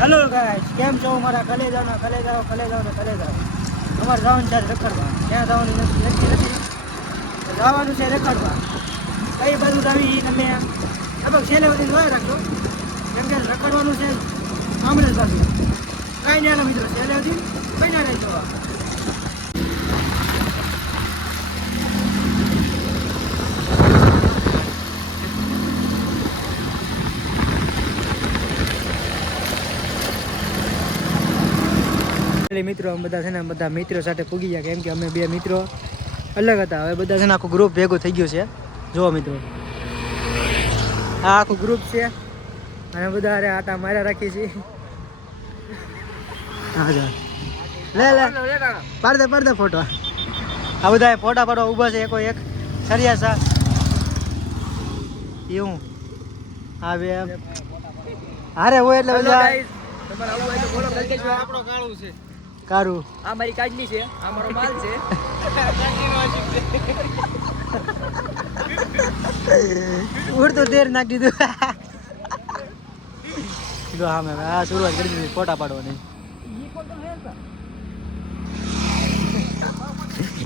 Hello guys, કેમ છો મારા કલેજાઓના કલેજાઓ અમારે જવાનું છે રખડવા. ક્યાં જવાનું નક્કી નથી, જવાનું છે રખડવા. કઈ બાજુ આવી તમે લગભગ છેલ્લે બધી જોયા રાખજો, કેમ કે રખડવાનું છે આમણે બાજુ. કાંઈ નહીં મિત્રો, છેલ્લે બધી બન્યા રહેજો. મિત્રો અમે બધા છે ને બધા મિત્રો સાથે પૂગી ગયા, કેમ કે અમે બે મિત્રો અલગ હતા. હવે બધા છે ને આખું ગ્રુપ ભેગું થઈ ગયું છે. જુઓ મિત્રો, આ આખું ગ્રુપ છે અને બધા અરે આટા માર્યા રાખી છે. હા લે પાડ દે ફોટો. આ બધા ફોટા પાડવા ઊભા છે, એક સરિયા સા એવું હા બે હારે હોય એટલે બધા તમારે આવું હોય તો ફોટો કરી દેજો. આપણો કાળું છે કારું, આ મારી કાજલી છે, આ મારો માલ છે. ઉડતો દેર નાખી દીધું. હા મેં આ શરૂઆત કરી દીધી ફોટા પાડવાની.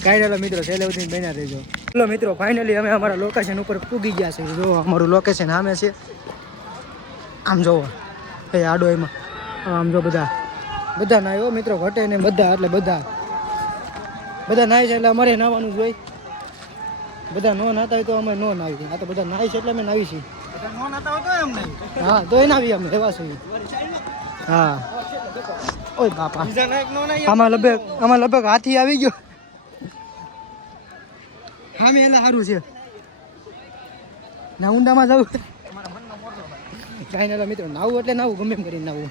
કાંઈ નહીં મિત્રો, છેલ્લે સુધી બન્યા રહેજો. ચલો મિત્રો, ફાઇનલી અમે અમારા લોકેશન ઉપર પૂગી ગયા છે. જો અમારું લોકેશન સામે છે, આમ જોવો એ આડો એમાં આમ જો બધા નાયો મિત્રો, ઘટે ને બધા એટલે બધા નાય છે એટલે અમારે નાવાનું જ હોય. બધા નો નાતા હોય તો અમે નો નાવી. આ તો બધા નાય છે એટલે અમે નાવી છીએ. હા તો એ નાવી અમે એવા છીએ. હા ઓય બાપા, આમાં લગભગ હાથી આવી ગયો. હા મેં એટલે સારું છે ના ઊંડામાં જવું. કાંઈ નહીં મિત્રો, નાવું એટલે નાવું, ગમે એમ કરીને નાવું.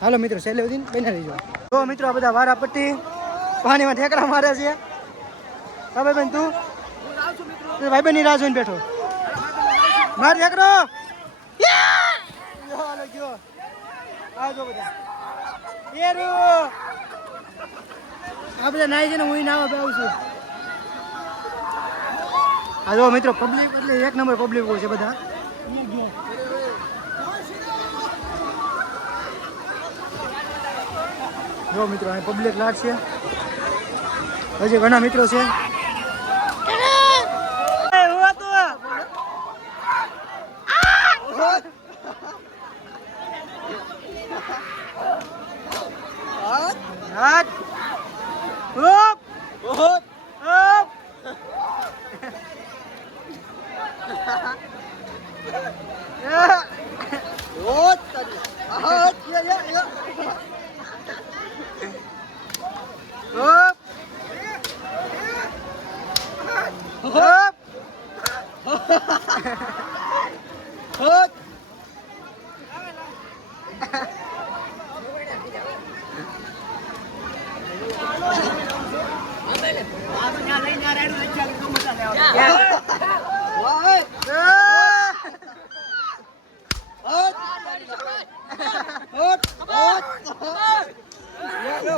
હાલો મિત્રો, છેલ્લે સુધી બન્યા રહીજો. તો મિત્રો આ બધા વારા પટ્ટી પાણીમાં ઠેકડા મારે છે. હા ભાઈ તું ભાઈ ની રાહ જોઈને બેઠો. માર ઠેકડો આવજો બધા. આ બધા નાઈ છે ને હું નાવા આવું છું. હા જો મિત્રો, પબ્લિક એટલે એક નંબર પબ્લિક છે બધા. જો મિત્રો અહીં પબ્લિક લાટ છે, હજી ઘણા મિત્રો છે.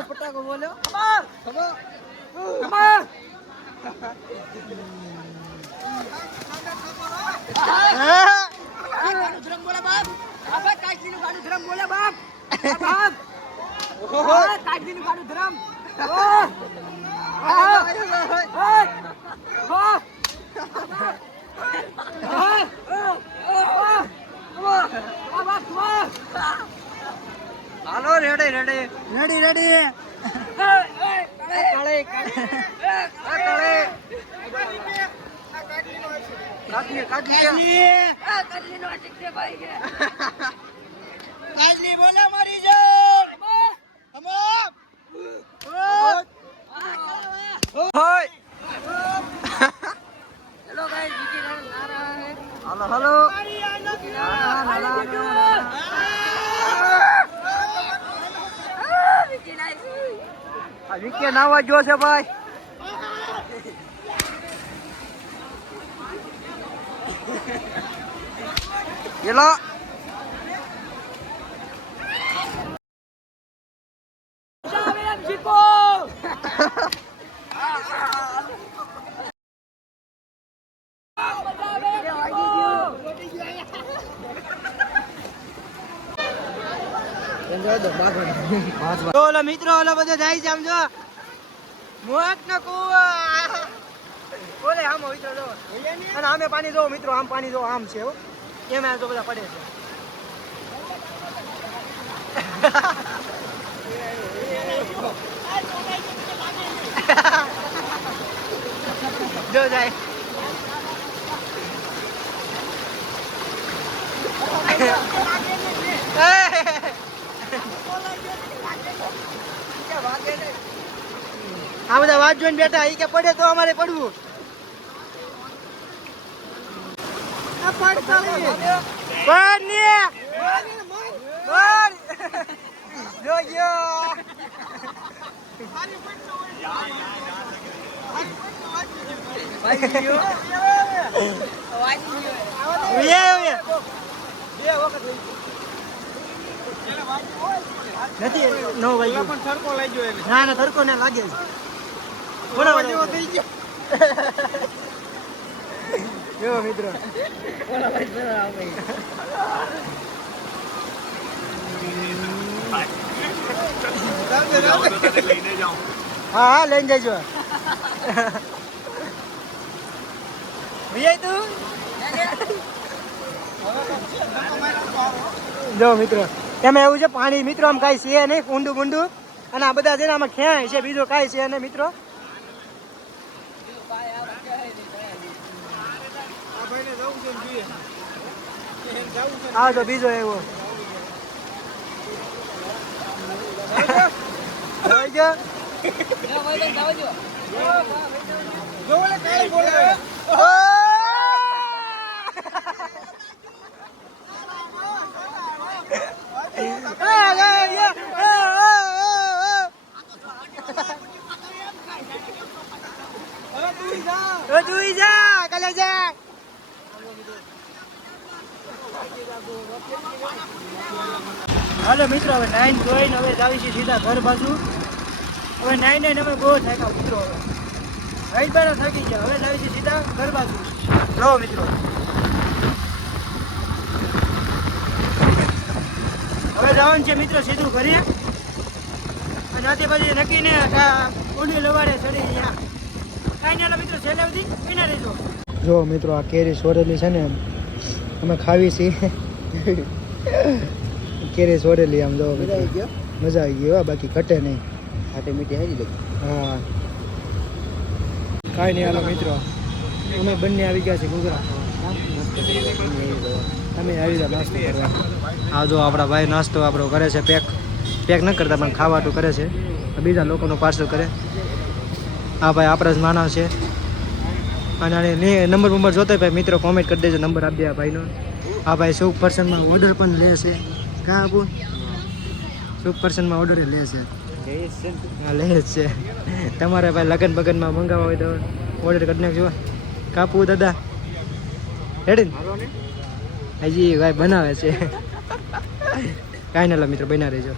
પટાકો બોલ્યો હાલો રેડી કાજલી બોલે મારી જાન हेलो गाइस, विकी आ रहा है. हेलो विकी नावा जो છે ભાઈ. ચલો ઓલો મિત્રો ઓલો બધો જાય છે આમ જો મોક ન કુવા ઓલે આમ મિત્રો જો અને આમે પાણી જો મિત્રો આમ પાણી જો આમ છે હો એમાં તો બધા પડે છે જો જાય આ બધા વાત જોઈને બેઠા ઈ કે પડે તો અમારે પડવું જો ગયો નથી નો વાગ્યો પણ થરકો લાગ્યો એને ના ના થરકો ના લાગે થોડો જેવો થઈ ગયો જો મિત્રો ઓલા ભાઈ પર આવે હા હા લઈને જજો ભૈયા તું જો મિત્રો એમાં એવું છે પાણી મિત્રો આમ કાંઈ છે નહીં ઊંડું બુંડું અને આ બધા છે ને આમાં ખેંચ છે બીજું કાંઈ છે નહીં મિત્રો હા તો બીજો એવો હાલો મિત્રો હવે નાઈન ધોઈને હવે જાવી છીએ સીધા ઘર બાજુ હવે નાઈન અમે બહુ થાક્યા મિત્રો હવે રાઈટ બાર થાકી ગયા હવે જાવી છીએ સીધા ઘર બાજુ જો મિત્રો હવે જવાનું છે મિત્રો સીધું ઘરે અને આથી પછી નક્કી ને ઊંડી લવાડે ચડી ગયા કાંઈ ના મિત્રો છેલ્લે સુધી પીના રહેજો જો મિત્રો આ કેરી સોરેલી છે ને અમે ખાવી છીએ કેરી સોરેલી આમ જો મજા આવી ગયો બાકી ઘટે નહીં ખાટી મીઠી હારી લાગી હા કાંઈ નહીં હાલો મિત્રો અમે બંને આવી ગયા છીએ ઘૂઘરા અમે આવી ગયા નાસ્તો કરવા આ જો આપણા ભાઈ નાસ્તો આપણો કરે છે પેક ન કરતા પણ ખાવાટું કરે છે બીજા લોકોનો પાર્સલ કરે આ ભાઈ આપણા જ માણસ છે અને નંબર જોતો ભાઈ મિત્રો કોમેન્ટ કરી દેજો નંબર આપી દે આ ભાઈનો આ ભાઈ સુખ પર્સનમાં ઓર્ડર પણ લે છે કાં આપું સુખ પર્સનમાં ઓર્ડર લે છે હા લે જ છે તમારે ભાઈ લગન બગનમાં મંગાવવા હોય તો ઓર્ડર કરી નાખજો કાપવું દાદા રેડી હજી ભાઈ બનાવે છે કાંઈ ના મિત્રો બના રહેજો